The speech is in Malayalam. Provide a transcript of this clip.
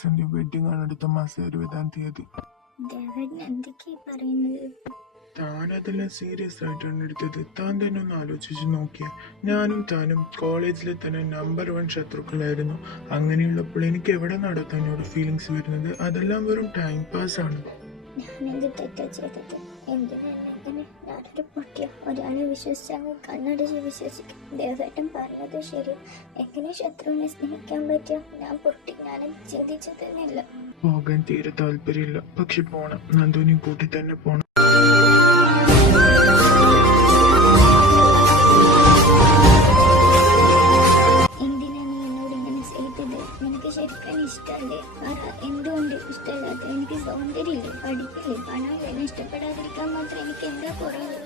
കസിന്റെ വെഡിങ് ആണ് അടുത്ത മാസം 20-ാം തീയതി. താനതെല്ലാം സീരിയസ് ആയിട്ടാണ് എടുത്തത്. താൻ തന്നെ ഒന്ന് ആലോചിച്ച് നോക്കിയേ. ഞാനും താനും കോളേജിലെ തന്നെ നമ്പർ 1 ശത്രുക്കളായിരുന്നു. അങ്ങനെയുള്ളപ്പോൾ എനിക്ക് എവിടെ നടത്താനോട് ഫീലിങ്സ് വരുന്നത്? അതെല്ലാം വെറും ടൈം പാസ് ആണ്. ഞാനെന്ത് തെറ്റാ ചെയ്തത്? എന്തിനാണ് ഞാനൊരു പൊട്ടിയ ഒരാളെ വിശ്വസിച്ചങ്ങ് കണ്ണടച്ച് വിശ്വസിക്കും. ദേവേട്ടൻ പറഞ്ഞത് ശരി. എങ്ങനെ ശത്രുവിനെ സ്നേഹിക്കാൻ പറ്റിയ? ഞാൻ പൊട്ടി. ഞാനും ചിന്തിച്ചതെന്നില്ല. പോകാൻ തീരെ താല്പര്യമില്ല, പക്ഷെ പോണം. നന്ദുവിനെ കൂട്ടി തന്നെ പോണം. എന്തിനാ നീ എന്നോട് ഇങ്ങനെ ചെയ്തത്? നിനക്ക് ശരിക്കും ഇഷ്ടമല്ലേ? എന്തുകൊണ്ട് ഇഷ്ടമല്ലാത്ത? എനിക്ക് സൗന്ദര്യമില്ലേ, പഠിപ്പില്ലേ, പണമില്ലേ? എന്നെ ഇഷ്ടപ്പെടാതിരിക്കാൻ മാത്രം എനിക്ക് എന്താ കുറവ്?